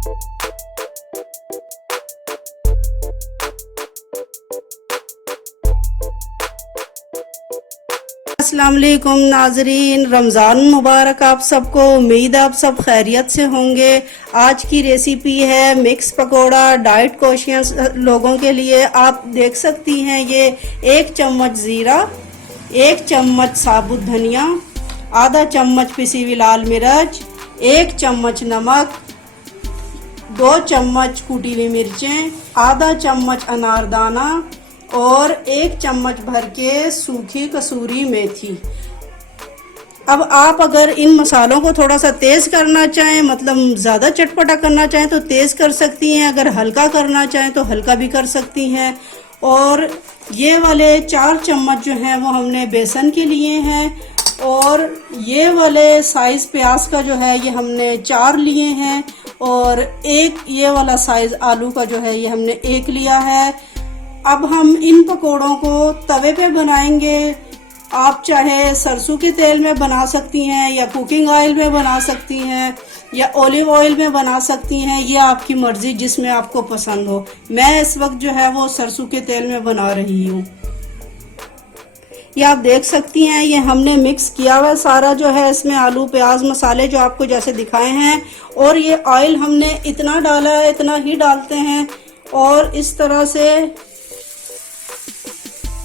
अस्सलाम वालेकुम नाजरीन, रमज़ान मुबारक आप सबको। उम्मीद आप सब खैरियत से होंगे। आज की रेसिपी है मिक्स पकोड़ा, डाइट कॉन्शियस लोगों के लिए। आप देख सकती हैं ये 1 चम्मच ज़ीरा, 1 चम्मच साबुत धनिया, आधा चम्मच पिसी हुई लाल मिर्च, 1 चम्मच नमक, 2 चम्मच कुटी हुई मिर्चें, आधा चम्मच अनारदाना और 1 चम्मच भर के सूखी कसूरी मेथी। अब आप अगर इन मसालों को थोड़ा सा तेज़ करना चाहें, मतलब ज़्यादा चटपटा करना चाहें तो तेज़ कर सकती हैं, अगर हल्का करना चाहें तो हल्का भी कर सकती हैं। और ये वाले 4 चम्मच जो हैं वो हमने बेसन के लिए हैं, और ये वाले साइज़ प्याज का जो है ये हमने 4 लिए हैं, और एक ये वाला साइज़ आलू का जो है ये हमने 1 लिया है। अब हम इन पकोड़ों को तवे पे बनाएंगे। आप चाहे सरसों के तेल में बना सकती हैं, या कुकिंग ऑयल में बना सकती हैं, या ऑलिव ऑयल में बना सकती हैं, ये आपकी मर्ज़ी, जिसमें आपको पसंद हो। मैं इस वक्त जो है वो सरसों के तेल में बना रही हूँ। ये आप देख सकती हैं, ये हमने मिक्स किया हुआ सारा जो है, इसमें आलू प्याज मसाले जो आपको जैसे दिखाए हैं, और ये ऑयल हमने इतना डाला है, इतना ही डालते हैं। और इस तरह से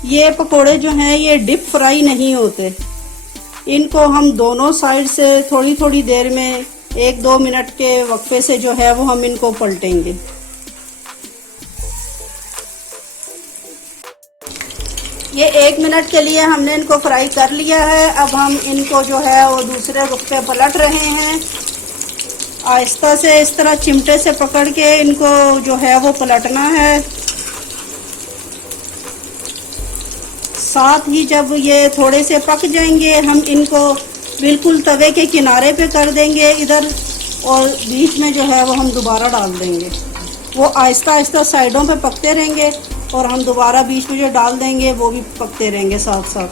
ये पकोड़े जो हैं ये डीप फ्राई नहीं होते, इनको हम दोनों साइड से थोड़ी थोड़ी देर में 1-2 मिनट के वक्फे से जो है वो हम इनको पलटेंगे। ये 1 मिनट के लिए हमने इनको फ्राई कर लिया है। अब हम इनको जो है वो दूसरे रुख पे पलट रहे हैं। आहिस्ता से इस तरह चिमटे से पकड़ के इनको जो है वो पलटना है। साथ ही जब ये थोड़े से पक जाएंगे हम इनको बिल्कुल तवे के किनारे पे कर देंगे इधर, और बीच में जो है वो हम दोबारा डाल देंगे। वो आहिस्ता आहिस्ता साइडों पे पकते रहेंगे, और हम दोबारा बीच में जो डाल देंगे वो भी पकते रहेंगे साथ साथ।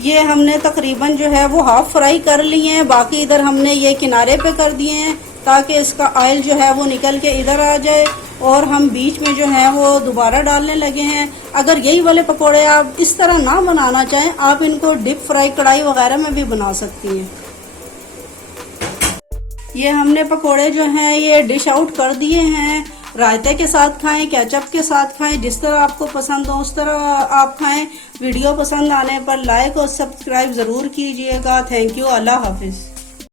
ये हमने तकरीबन जो है वो हाफ फ्राई कर लिए हैं, बाकी इधर हमने ये किनारे पे कर दिए हैं ताकि इसका ऑयल जो है वो निकल के इधर आ जाए, और हम बीच में जो है वो दोबारा डालने लगे हैं। अगर यही वाले पकोड़े आप इस तरह ना बनाना चाहें, आप इनको डीप फ्राई कढ़ाई वगैरह में भी बना सकती हैं। ये हमने पकोड़े जो हैं ये डिश आउट कर दिए हैं। रायते के साथ खाएं, केचप के साथ खाएं, जिस तरह आपको पसंद हो उस तरह आप खाएं। वीडियो पसंद आने पर लाइक और सब्सक्राइब ज़रूर कीजिएगा। Thank you. अल्लाह हाफिज़।